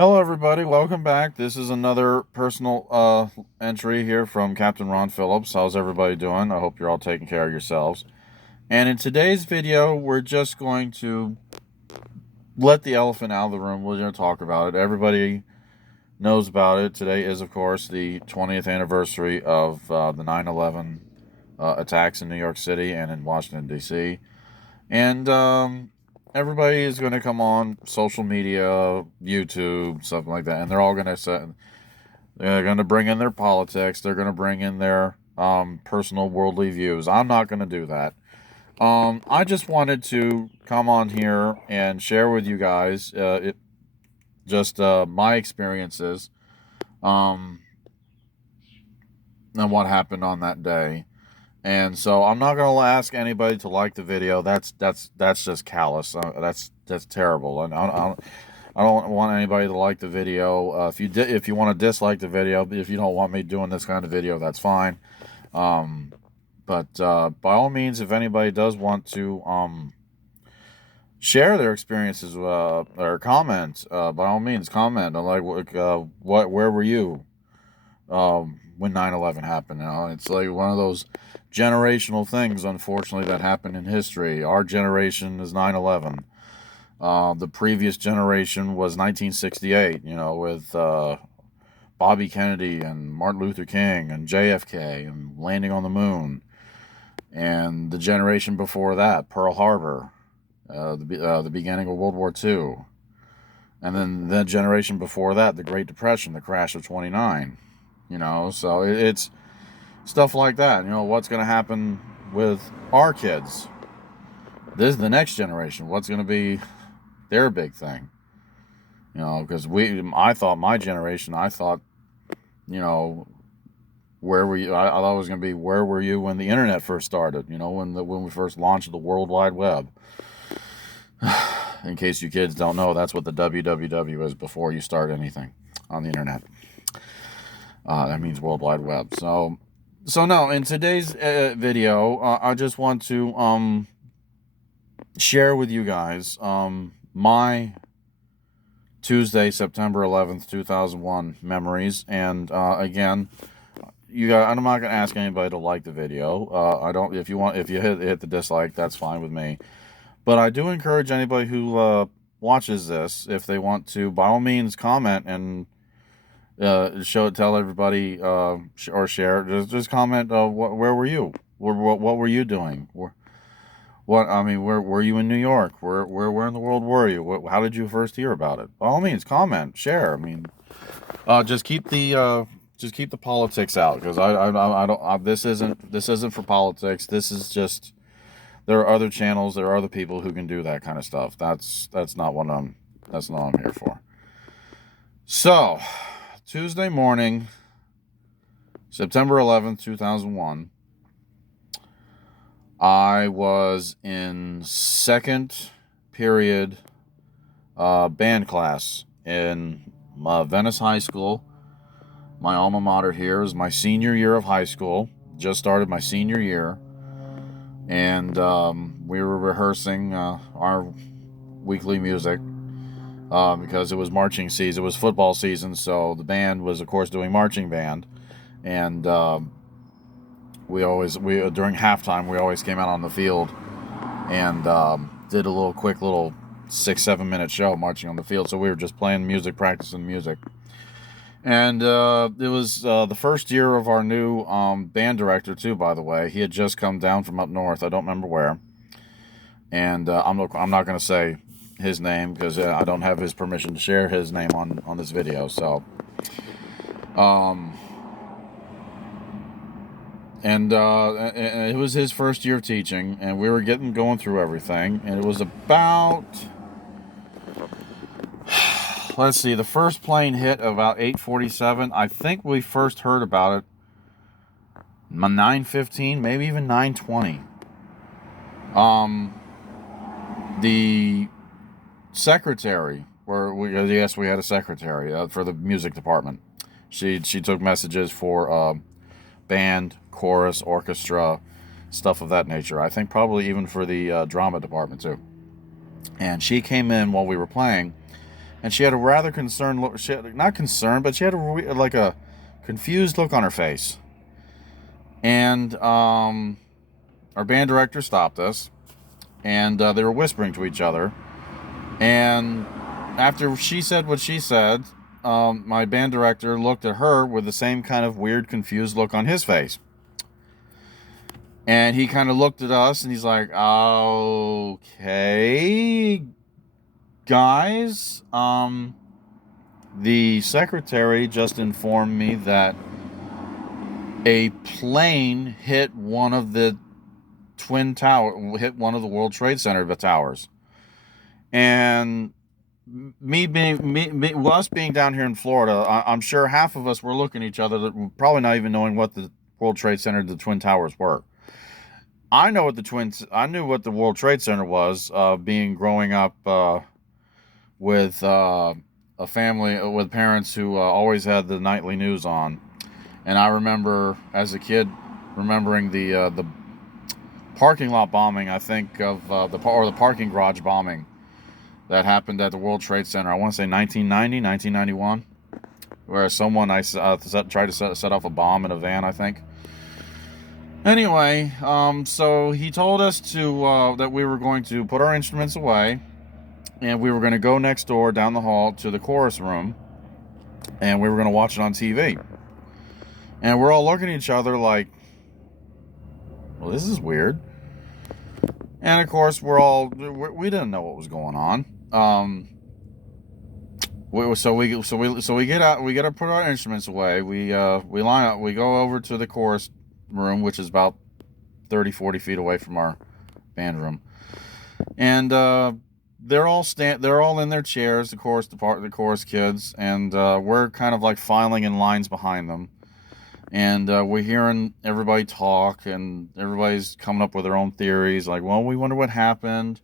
Hello, everybody. Welcome back. This is another personal entry here from Captain Ron Phillips. How's everybody doing? I hope you're all taking care of yourselves. And in today's video, we're just going to let the elephant out of the room. We're going to talk about it. Everybody knows about it. Today is, of course, the 20th anniversary of the 9/11 attacks in New York City and in Washington, D.C. And everybody is going to come on social media, YouTube, something like that, and they're all going to say they're going to bring in their politics. They're going to bring in their personal worldly views. I'm not going to do that. I just wanted to come on here and share with you guys my experiences um, and what happened on that day. And so I'm not gonna ask anybody to like the video. That's just callous. That's terrible. And I don't want anybody to like the video. If you want to dislike the video, if you don't want me doing this kind of video, that's fine. Um, but by all means, if anybody does want to share their experiences or comment, by all means, comment. Where were you when 9/11 happened? It's like one of those generational things, unfortunately, that happened in history. Our generation is 9/11. The previous generation was 1968, with Bobby Kennedy and Martin Luther King and JFK and landing on the moon. And the generation before that, Pearl Harbor, the beginning of World War II. And then the generation before that, the Great Depression, the crash of 29. So it's stuff like that. What's going to happen with our kids? This is the next generation. What's going to be their big thing? Because I thought my generation, you know, where were you? I thought it was going to be where were you when the internet first started? When we first launched the World Wide Web. In case you kids don't know, that's what the WWW is before you start anything on the internet. That means World Wide Web. So no, in today's video, I just want to share with you guys my Tuesday, September 11th, 2001 memories. And again, I'm not going to ask anybody to like the video. I don't. If you hit the dislike, that's fine with me. But I do encourage anybody who watches this, if they want to, by all means, comment and tell everybody, or share. Just comment. Where were you? What were you doing? Where were you in New York? Where in the world were you? How did you first hear about it? By all means, comment, share. Just keep the politics out, because I don't. This isn't for politics. This is just, there are other channels. There are other people who can do that kind of stuff. That's not what I'm here for. So, Tuesday morning, September 11th, 2001, I was in second period band class in Venice High School. My alma mater here is my senior year of high school. Just started my senior year. And we were rehearsing our weekly music because it was marching season. It was football season, so the band was, of course, doing marching band. And we during halftime, we always came out on the field and did a quick 6-7 minute show marching on the field. So we were just playing music, practicing music. And it was the first year of our new band director, too, by the way. He had just come down from up north. I don't remember where. And I'm not going to say his name, because I don't have his permission to share his name on this video. So, and it was his first year of teaching, and we were going through everything. And it was about, let's see, the first plane hit about 8:47. I think we first heard about it 9:15, maybe even 9:20. The secretary, yes, we had a secretary for the music department. She took messages for band, chorus, orchestra, stuff of that nature. I think probably even for the drama department too. And she came in while we were playing, and she had a rather concerned look. Not concerned, but she had like a confused look on her face. And our band director stopped us, and they were whispering to each other. And after she said what she said, my band director looked at her with the same kind of weird, confused look on his face. And he kind of looked at us, and he's like, okay, guys, the secretary just informed me that a plane hit one of the World Trade Center towers. And us being down here in Florida, I'm sure half of us were looking at each other, probably not even knowing what the World Trade Center, the Twin Towers were. I knew what the World Trade Center was, growing up with a family with parents who always had the nightly news on, and I remember as a kid remembering the parking lot bombing. I think of the parking garage bombing that happened at the World Trade Center. I want to say 1990, 1991, where someone tried to set off a bomb in a van, I think. Anyway, so he told us that we were going to put our instruments away, and we were going to go next door down the hall to the chorus room, and we were going to watch it on TV. And we're all looking at each other like, well, this is weird. And of course, we didn't know what was going on. We get out. We got to put our instruments away. We line up. We go over to the chorus room, which is about 30-40 feet away from our band room, and they're all in their chairs. The chorus kids, and we're kind of like filing in lines behind them, and we're hearing everybody talk, and everybody's coming up with their own theories. Like, well, we wonder what happened.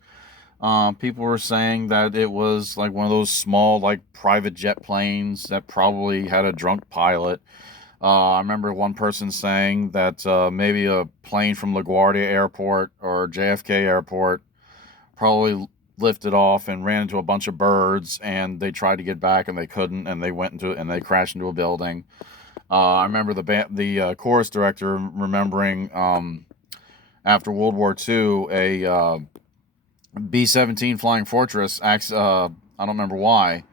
People were saying that it was like one of those small, like, private jet planes that probably had a drunk pilot. I remember one person saying that maybe a plane from LaGuardia Airport or JFK Airport probably lifted off and ran into a bunch of birds, and they tried to get back and they couldn't, and they crashed into a building. I remember the chorus director remembering after World War II a B-17 Flying Fortress, I don't remember why,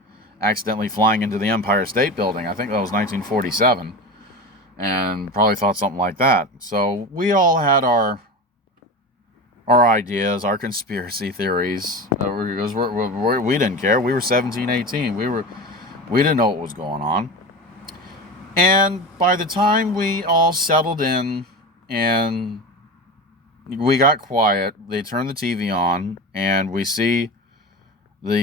accidentally flying into the Empire State Building. I think that was 1947, and probably thought something like that. So we all had our ideas, our conspiracy theories, because we didn't care. We were 17, 18. We didn't know what was going on. And by the time we all settled in and we got quiet, they turned the TV on, and we see as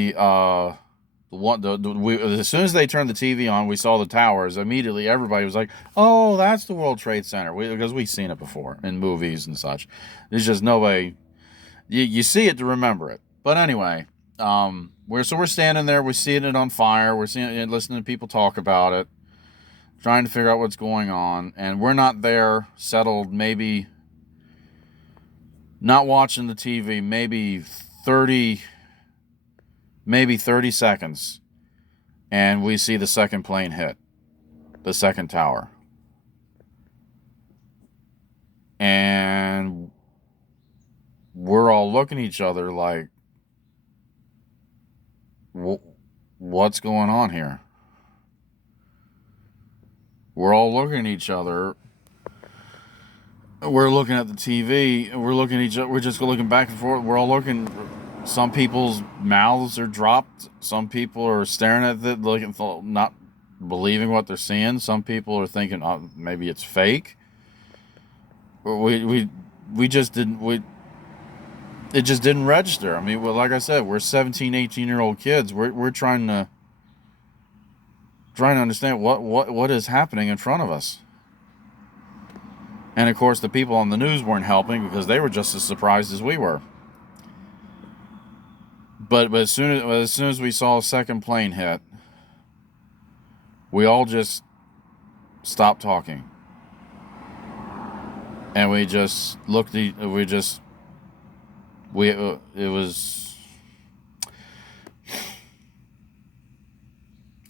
soon as they turned the TV on, we saw the towers. Immediately, everybody was like, "Oh, that's the World Trade Center," because we've seen it before in movies and such. There's just no way you see it to remember it. But anyway, we're standing there, we're seeing it on fire, we're seeing it, listening to people talk about it, trying to figure out what's going on, and we're not there, settled, maybe not watching the TV, maybe 30 seconds, and we see the second plane hit the second tower. And we're all looking at each other like, what's going on here? We're all looking at each other. We're looking at the TV. We're looking at each other. We're just looking back and forth. We're all looking. Some people's mouths are dropped. Some people are staring at it, looking, not believing what they're seeing. Some people are thinking, oh, maybe it's fake. We just didn't. It just didn't register. I mean, well, like I said, we're 17, 18-year-old kids. We're trying to understand what is happening in front of us. And of course, the people on the news weren't helping because they were just as surprised as we were. But as soon as we saw a second plane hit, we all just stopped talking, and we just looked. It was.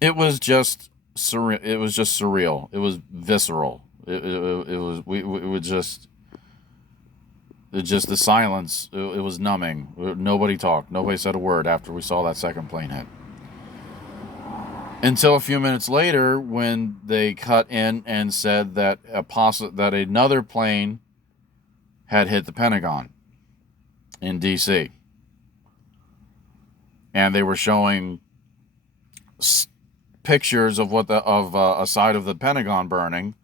It was just surreal. It was just surreal. It was visceral. It was we it was just the silence. It was numbing. Nobody talked. Nobody said a word after we saw that second plane hit. Until a few minutes later, when they cut in and said that that another plane had hit the Pentagon in D.C. and they were showing pictures of a side of the Pentagon burning,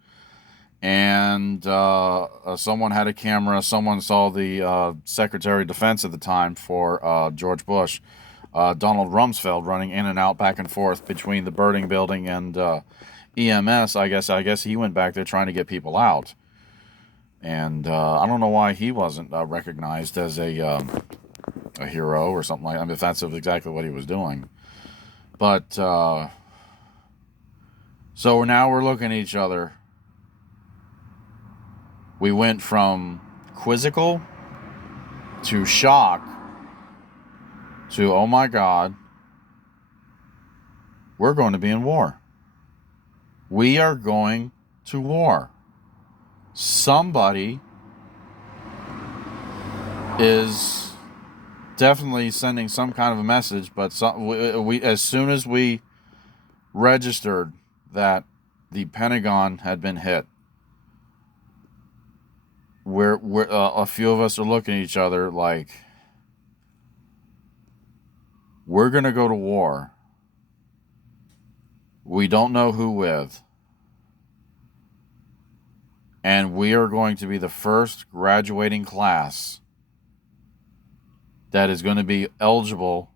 and someone had a camera. Someone saw the Secretary of Defense at the time for George Bush, Donald Rumsfeld, running in and out, back and forth between the burning building and EMS. I guess he went back there trying to get people out, and I don't know why he wasn't recognized as a hero or something like that. I mean, if that's exactly what he was doing, but so now we're looking at each other. We went from quizzical to shock to, oh my God, we're going to be in war. We are going to war. Somebody is definitely sending some kind of a message, but we as soon as we registered that the Pentagon had been hit, we're a few of us are looking at each other like, we're going to go to war. We don't know who with. And we are going to be the first graduating class that is going to be eligible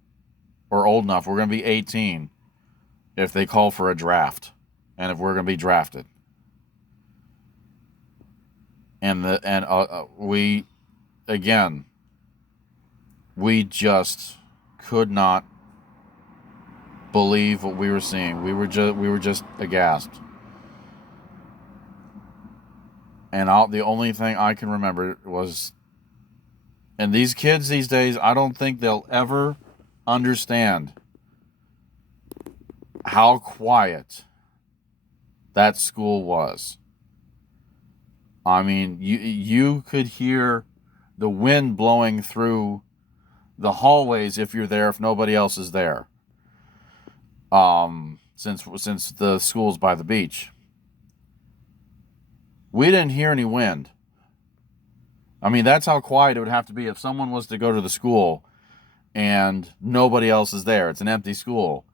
or old enough. We're going to be 18 if they call for a draft and if we're going to be drafted. And we just could not believe what we were seeing. We were just aghast. And the only thing I can remember was, and these kids these days, I don't think they'll ever understand how quiet that school was. I mean, you could hear the wind blowing through the hallways if you're there, if nobody else is there. Since the school's by the beach. We didn't hear any wind. I mean, that's how quiet it would have to be if someone was to go to the school and nobody else is there. It's an empty school.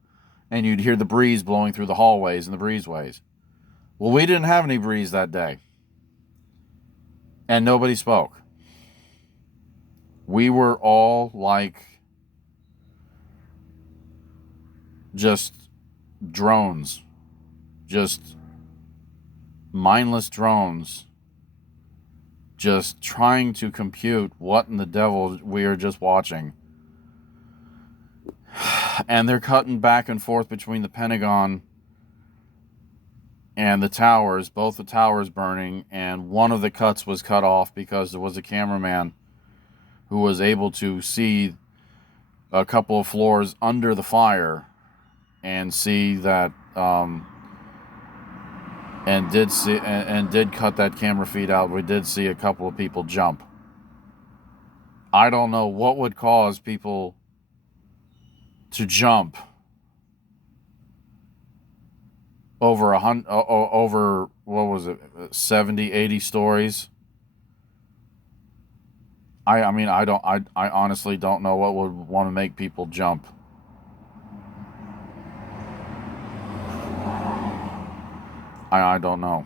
And you'd hear the breeze blowing through the hallways and the breezeways. Well, we didn't have any breeze that day. And nobody spoke. We were all like just drones. Just mindless drones. Just trying to compute what in the devil we are just watching. And they're cutting back and forth between the Pentagon and the towers, both the towers burning, and one of the cuts was cut off because there was a cameraman who was able to see a couple of floors under the fire and see that and did cut that camera feed out. We did see a couple of people jump. I don't know what would cause people to jump over what was it, 70, 80 stories. I honestly don't know what would want to make people jump. I don't know.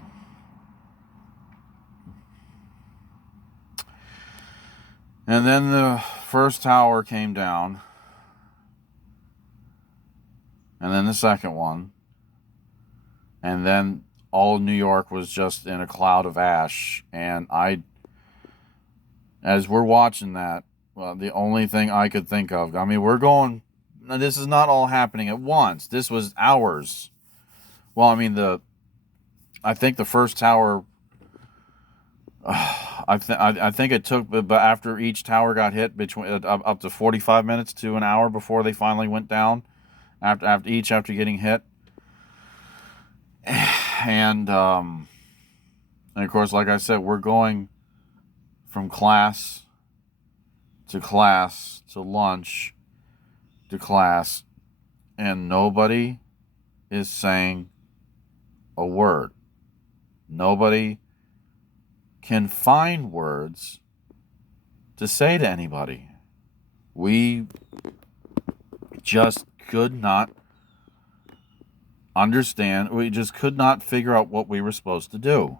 And then the first tower came down. And then the second one. And then all of New York was just in a cloud of ash. And as we're watching that, well, the only thing I could think of, I mean, this is not all happening at once. This was hours. Well, I mean, I think the first tower, I think it took, but after each tower got hit, between up to 45 minutes to an hour before they finally went down, after getting hit. And of course, like I said, we're going from class to lunch to class, and nobody is saying a word. Nobody can find words to say to anybody. We just could not understand. We just could not figure out what we were supposed to do.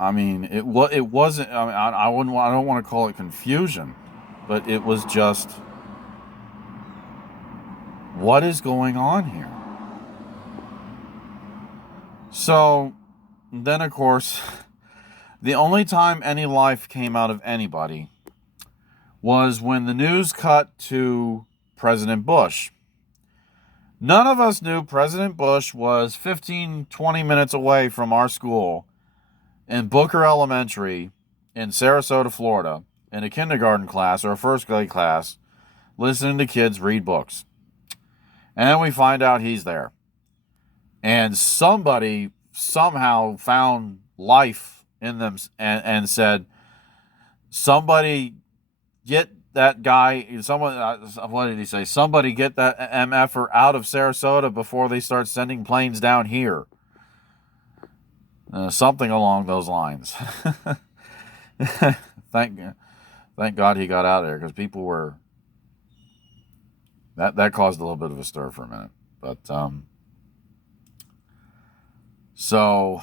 I mean, it wasn't. I mean, I wouldn't. I don't want to call it confusion, but it was just, what is going on here? So then, of course, the only time any life came out of anybody was when the news cut to President Bush. None of us knew President Bush was 15, 20 minutes away from our school in Booker Elementary in Sarasota, Florida, in a kindergarten class or a first grade class, listening to kids read books. And then we find out he's there. And somebody somehow found life in them and said, somebody get that guy, what did he say? Somebody get that MFer out of Sarasota before they start sending planes down here. Something along those lines. Thank God he got out of there, because people were, that caused a little bit of a stir for a minute. But so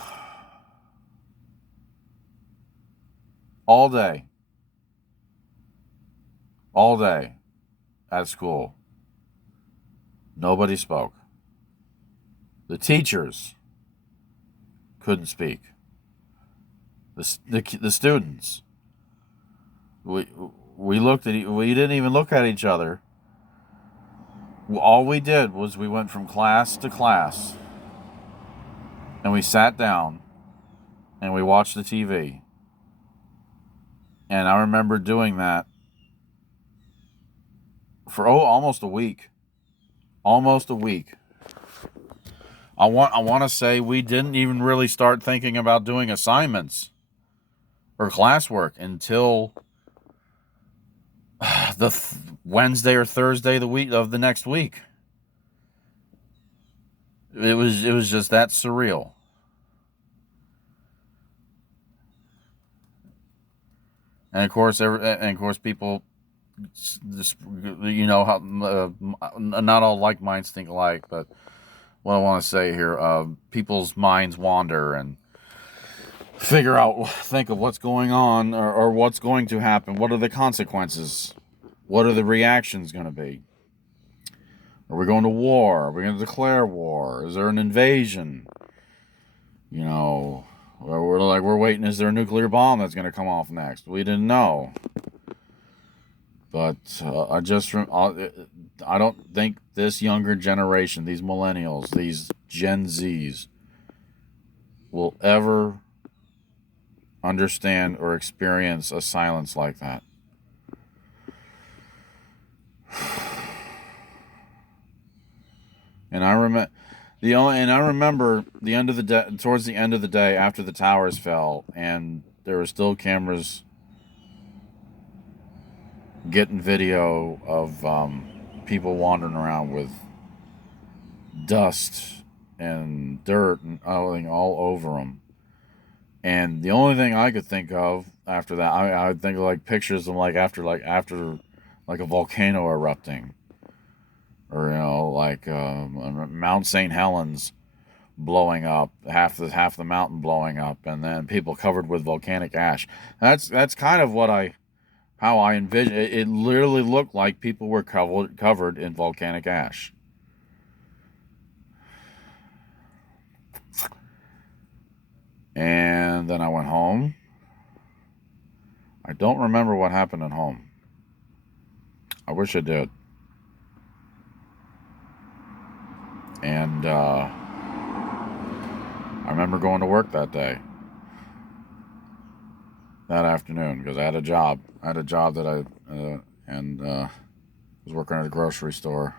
all day at school, nobody spoke. The teachers couldn't speak. The students, we didn't even look at each other. All we did was we went from class to class, and we sat down and we watched the TV. And I remember doing that for almost a week. Almost a week. I want to say we didn't even really start thinking about doing assignments or classwork until the Wednesday or Thursday of the next week. It was just that surreal. And of course, people, you know how not all like minds think alike, but what I want to say here, people's minds wander and think of what's going on or what's going to happen. What are the consequences? What are the reactions going to be? Are we going to war? Are we going to declare war? Is there an invasion? You know, we're waiting. Is there a nuclear bomb that's going to come off next? We didn't know. But I don't think this younger generation, these millennials, these Gen Zs, will ever understand or experience a silence like that. And I remember the end of the day, towards the end of the day, after the towers fell, and there were still cameras getting video of people wandering around with dust and dirt and everything all over them. And the only thing I could think of after that, I would think of like pictures of after a volcano erupting, or like Mount St. Helens blowing up, half the mountain blowing up, and then people covered with volcanic ash. That's kind of how I envision it. It literally looked like people were covered in volcanic ash. And then I went home. I don't remember what happened at home. I wish I did. And I remember going to work that afternoon, because I had a job. I had a job that I was working at a grocery store.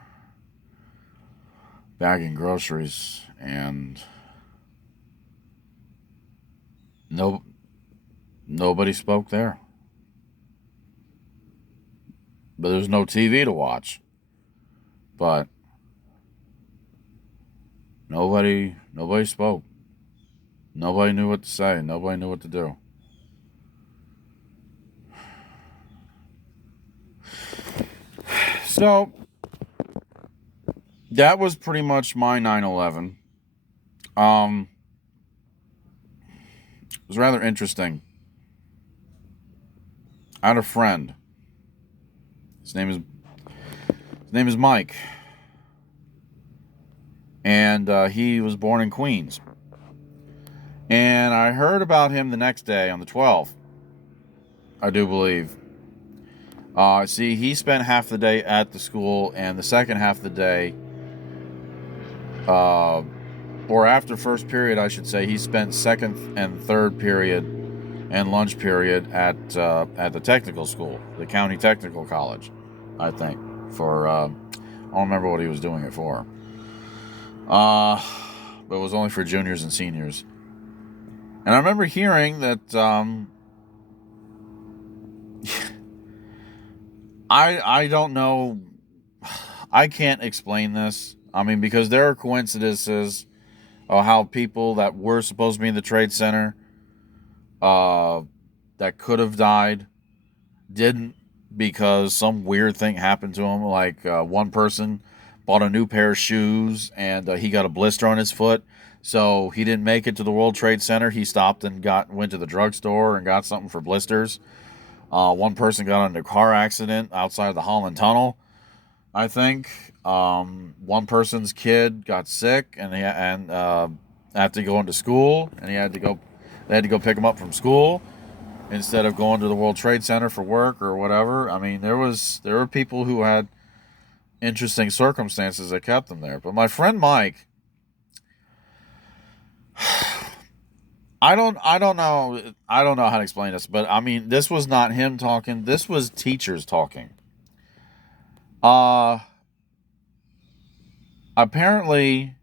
bagging groceries, and nobody spoke there. But there's no TV to watch. But nobody spoke. Nobody knew what to say. Nobody knew what to do. So that was pretty much my 9/11. It was rather interesting. I had a friend. His name is Mike, and he was born in Queens. And I heard about him the next day on the 12th, I do believe. See, he spent half the day at the school, and the second half of the day, or after first period, I should say, he spent second and third period and lunch period at the technical school, the county technical college, I think. I don't remember what he was doing it for. But it was only for juniors and seniors. And I remember hearing that I don't know. I can't explain this. I mean, because there are coincidences of how people that were supposed to be in the Trade Center that could have died didn't, because some weird thing happened to them. Like one person bought a new pair of shoes and he got a blister on his foot. So he didn't make it to the World Trade Center. He stopped and went to the drugstore and got something for blisters. One person got into a car accident outside of the Holland Tunnel, I think. One person's kid got sick and had to go into school, and they had to go pick him up from school instead of going to the World Trade Center for work or whatever. I mean, there were people who had interesting circumstances that kept them there. But my friend Mike, I don't know how to explain this, but I mean, this was not him talking. This was teachers talking. Apparently,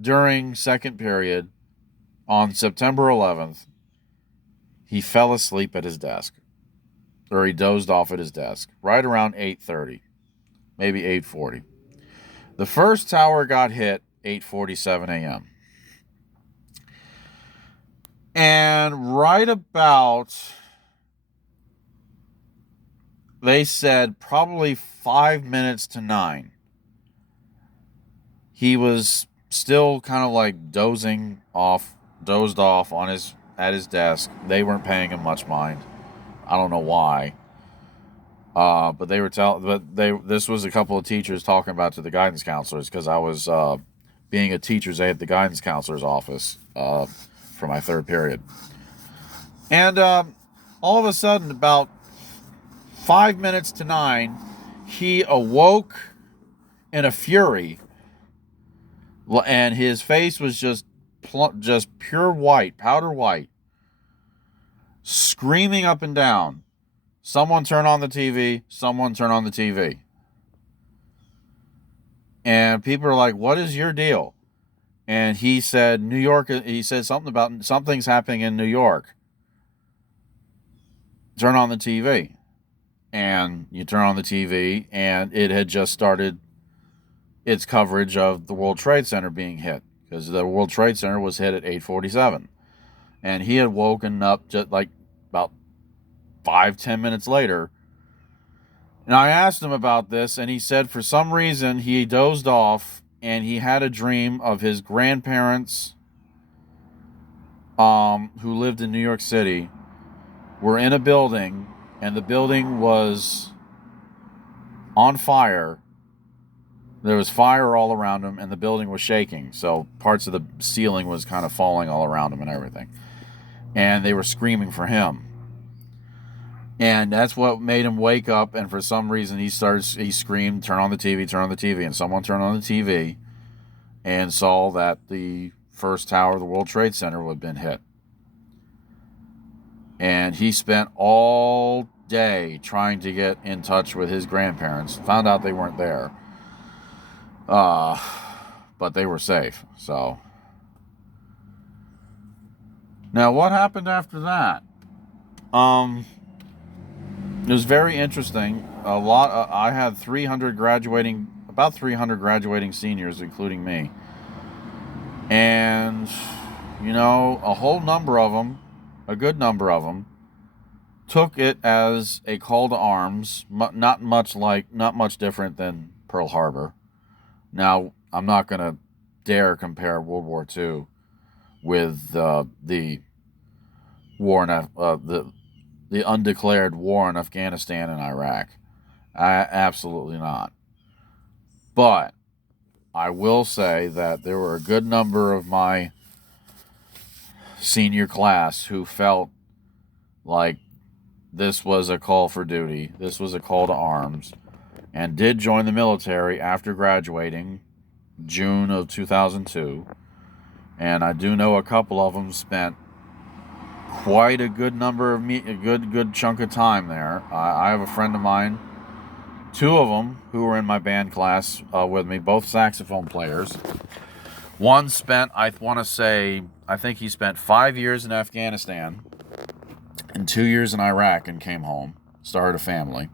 during second period on September 11th, he fell asleep at his desk, or he dozed off at his desk right around 8:30, maybe 8:40. The first tower got hit 8:47 a.m. And right about, they said probably 5 minutes to 9, he was still kind of like dozed off at his desk. They weren't paying him much mind. I don't know why. But this was a couple of teachers talking about to the guidance counselors, because I was being a teacher's aide at the guidance counselor's office for my third period. And all of a sudden, about 5 minutes to 9, he awoke in a fury, and his face was just pure white, powder white, screaming up and down, "Someone turn on the TV, someone turn on the TV." And people are like, "What is your deal?" And he said, "New York," he said something about something's happening in New York. Turn on the TV. And you turn on the TV, and it had just started its coverage of the World Trade Center being hit, because the World Trade Center was hit at 8:47. And he had woken up just like about 5-10 minutes later. And I asked him about this, and he said for some reason he dozed off, and he had a dream of his grandparents, who lived in New York City, were in a building, and the building was on fire. There was fire all around him, and the building was shaking. So parts of the ceiling was kind of falling all around him and everything. And they were screaming for him. And that's what made him wake up. And for some reason, he screamed, "Turn on the TV, turn on the TV." And someone turned on the TV and saw that the first tower of the World Trade Center had been hit. And he spent all day trying to get in touch with his grandparents. Found out they weren't there. but they were safe. So now what happened after that? It was very interesting. I had about 300 graduating seniors, including me. And, a good number of them, took it as a call to arms, not much different than Pearl Harbor. Now, I'm not going to dare compare World War II with the war in the undeclared war in Afghanistan and Iraq. Absolutely not. But I will say that there were a good number of my senior class who felt like this was a call for duty, this was a call to arms, and did join the military after graduating June of 2002. And I do know a couple of them spent quite a good good chunk of time there. I have a friend of mine, two of them who were in my band class with me, both saxophone players. One spent, I think he spent 5 years in Afghanistan and 2 years in Iraq and came home, started a family.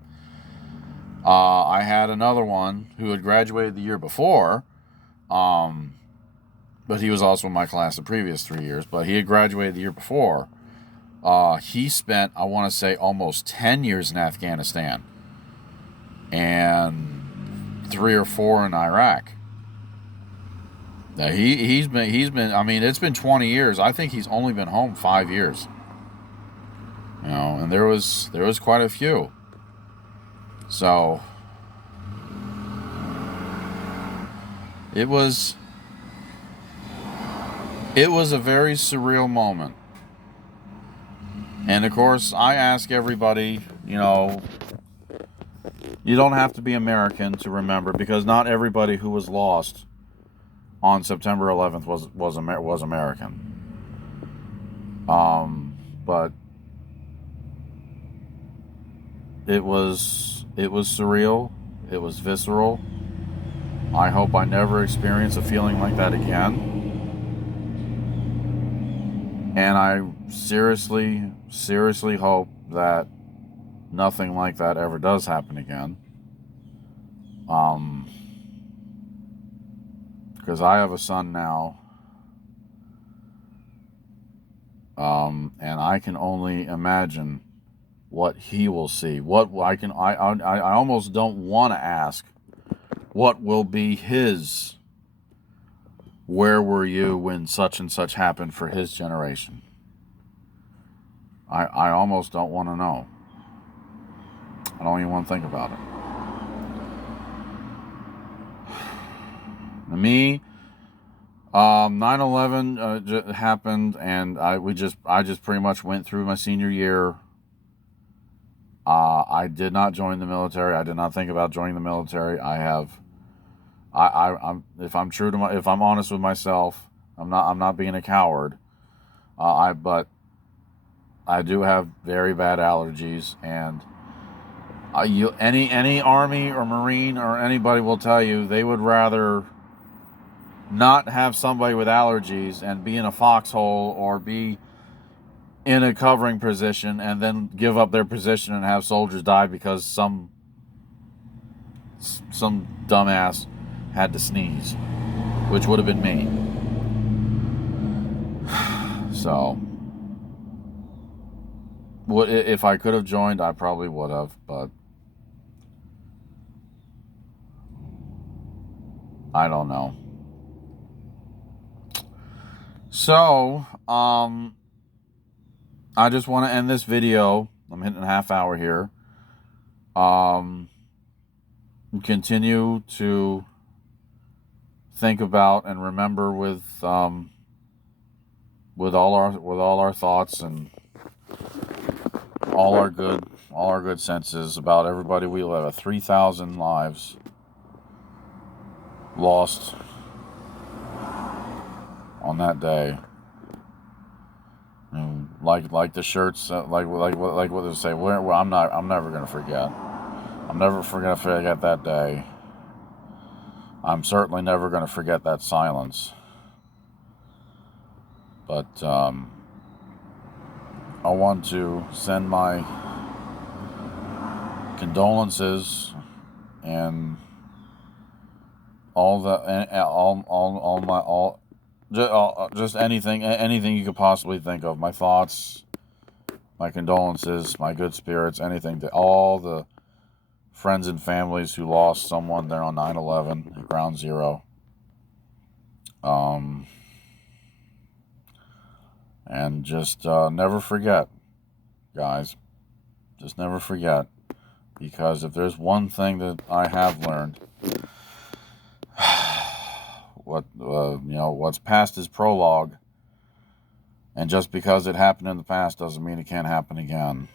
I had another one who had graduated the year before, but he was also in my class the previous 3 years, but he had graduated the year before. He spent, I want to say, almost 10 years in Afghanistan and 3 or 4 in Iraq. Now he's been. I mean, it's been 20 years. I think he's only been home 5 years. And there was quite a few. So it was a very surreal moment. And of course, I ask everybody, you don't have to be American to remember, because not everybody who was lost on September 11th was American. But it was surreal. It was visceral. I hope I never experience a feeling like that again. And I seriously hope that nothing like that ever does happen again. Because I have a son now. And I can only imagine what he will see. I almost don't want to ask what will be his "where were you when such and such happened" for his generation. I almost don't want to know. I don't even want to think about it. Me, 9/11 happened, and I just pretty much went through my senior year. I did not join the military. I did not think about joining the military. If I'm honest with myself, I'm not being a coward. But I do have very bad allergies, and any Army or Marine or anybody will tell you they would rather not have somebody with allergies and be in a foxhole or be in a covering position and then give up their position and have soldiers die because some dumbass had to sneeze, which would have been me. So, if I could have joined, I probably would have, but I don't know. So, I just want to end this video. I'm hitting a half hour here. Continue to think about and remember with all our thoughts and all our good senses about everybody we love. 3,000 lives lost on that day. And like the shirts, like what they say. I'm never gonna forget. I'm never gonna forget that day. I'm certainly never going to forget that silence. But I want to send my condolences and just anything you could possibly think of. My thoughts, my condolences, my good spirits, anything to all the friends and families who lost someone there on 9/11 at Ground Zero. And just never forget, guys. Just never forget. Because if there's one thing that I have learned, what's past is prologue. And just because it happened in the past doesn't mean it can't happen again.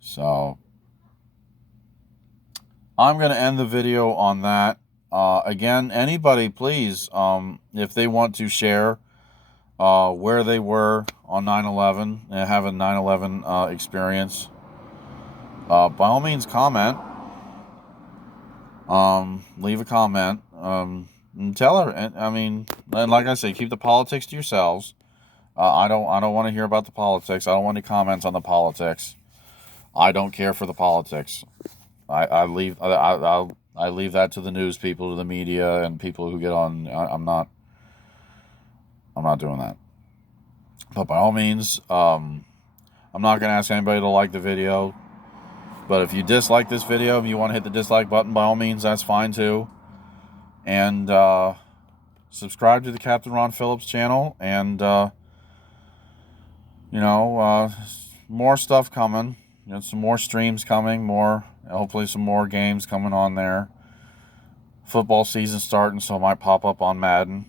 So I'm going to end the video on that. Again, anybody, please, if they want to share where they were on 9/11 and have a 9/11 experience, by all means, comment. Leave a comment. And tell her. And like I say, keep the politics to yourselves. I don't want to hear about the politics. I don't want any comments on the politics. I don't care for the politics. I leave that to the news people, to the media, and people who get on. I'm not doing that. But by all means, I'm not going to ask anybody to like the video. But if you dislike this video and you want to hit the dislike button, by all means, that's fine too. And subscribe to the Captain Ron Phillips channel. And, more stuff coming. Some more streams coming. Hopefully some more games coming on there. Football season starting, so it might pop up on Madden.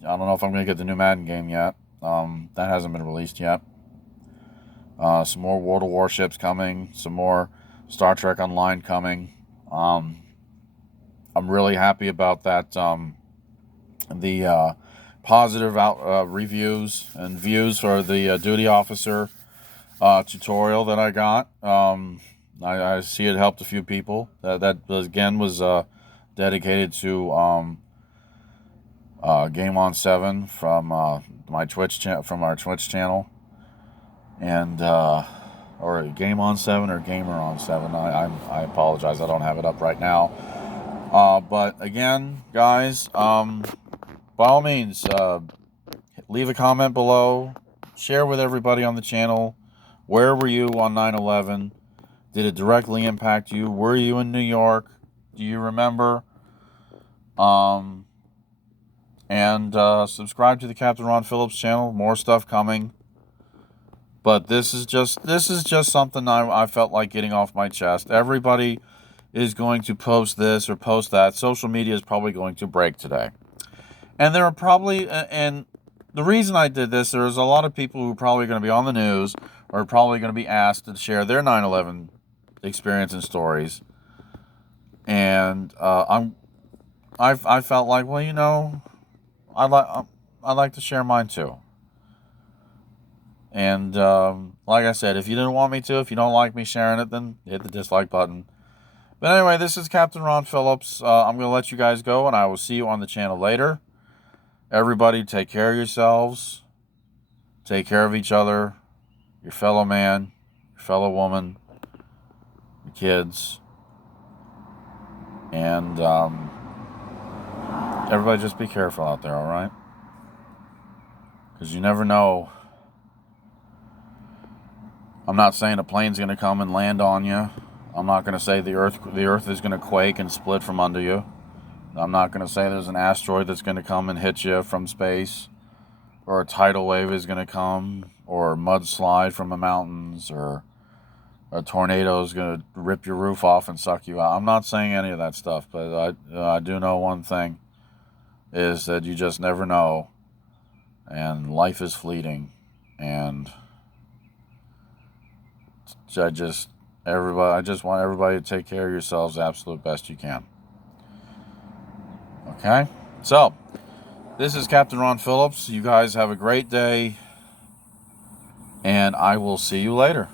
I don't know if I'm going to get the new Madden game yet. That hasn't been released yet. Some more World of Warships coming. Some more Star Trek Online coming. I'm really happy about that. The positive reviews and views for the Duty Officer tutorial that I got. I see it helped a few people. That again was dedicated to Game on 7 from my Twitch from our Twitch channel, and or Game on 7 or Gamer on 7. I apologize, I don't have it up right now. But again, guys, by all means, leave a comment below. Share with everybody on the channel. Where were you on 9/11? Did it directly impact you? Were you in New York? Do you remember? And subscribe to the Captain Ron Phillips channel. More stuff coming. But this is just something I felt like getting off my chest. Everybody is going to post this or post that. Social media is probably going to break today. And there are probably, and the reason I did this, there's a lot of people who are probably going to be on the news or probably going to be asked to share their 9/11 experience and stories. And I felt like, well, I'd like to share mine too. And like I said, if you didn't want me to, if you don't like me sharing it, then hit the dislike button. But anyway, this is Captain Ron Phillips. I'm going to let you guys go, and I will see you on the channel later. Everybody, take care of yourselves. Take care of each other, your fellow man, your fellow woman, your kids. And everybody just be careful out there, all right? Because you never know. I'm not saying a plane's going to come and land on you. I'm not going to say the earth is going to quake and split from under you. I'm not going to say there's an asteroid that's going to come and hit you from space, or a tidal wave is going to come, or a mudslide from the mountains, or a tornado is going to rip your roof off and suck you out. I'm not saying any of that stuff, but I do know one thing, is that you just never know, and life is fleeting, and I just want everybody to take care of yourselves the absolute best you can. Okay? So, this is Captain Ron Phillips. You guys have a great day, and I will see you later.